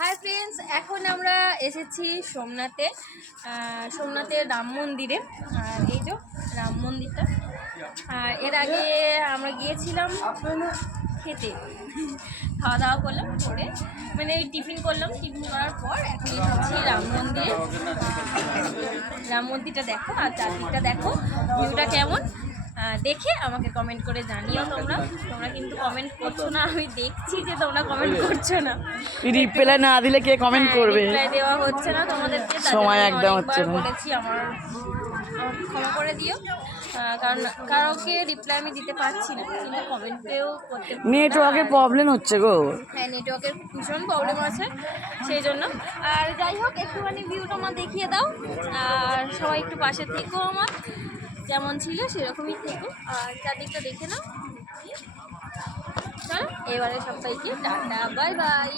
Hi friends, এখন আমরা এসেছি সোমনাথের রাম মন্দিরে। আর এই যে রাম মন্দিরটা। আর এর আগে আমরা গিয়েছিলাম খেতে, খাওয়া দাওয়া করলাম, করে মানে টিফিন করলাম। টিফিন করার পর এখন এসেছি রাম মন্দিরে। রাম মন্দিরটা দেখো আর চারদিকটা দেখো, ভিউটা কেমন দেখে আমাকে কমেন্ট করে জানিও। তোমরা কিন্তু কমেন্ট করছো না, আমি দেখছি যে তোমরা কমেন্ট করছো না। রিপ্লাই না দিলে কে কমেন্ট করবে? রিপ্লাই দেওয়া হচ্ছে না তোমাদেরকে, সময় একদম হচ্ছে না। বলেছি আমাকে ক্ষমা করে দিও, কারণ কাউকে রিপ্লাই আমি দিতে পারছি না, কিন্তু কমেন্টেও করতে নেটওয়ার্কের প্রবলেম হচ্ছে গো। হ্যাঁ, নেটওয়ার্কের ভীষণ প্রবলেম আছে সেই জন্য। আর যাই হোক, একটুখানি ভিউটা আমার দেখিয়ে দাও, আর সবাই একটু পাশে থেকো, আমার যেমন ছিল সেরকমই থেকো, আর চারদিকটা দেখে নাও। চলো এবারে সবাইকে টাটা, বাই বাই।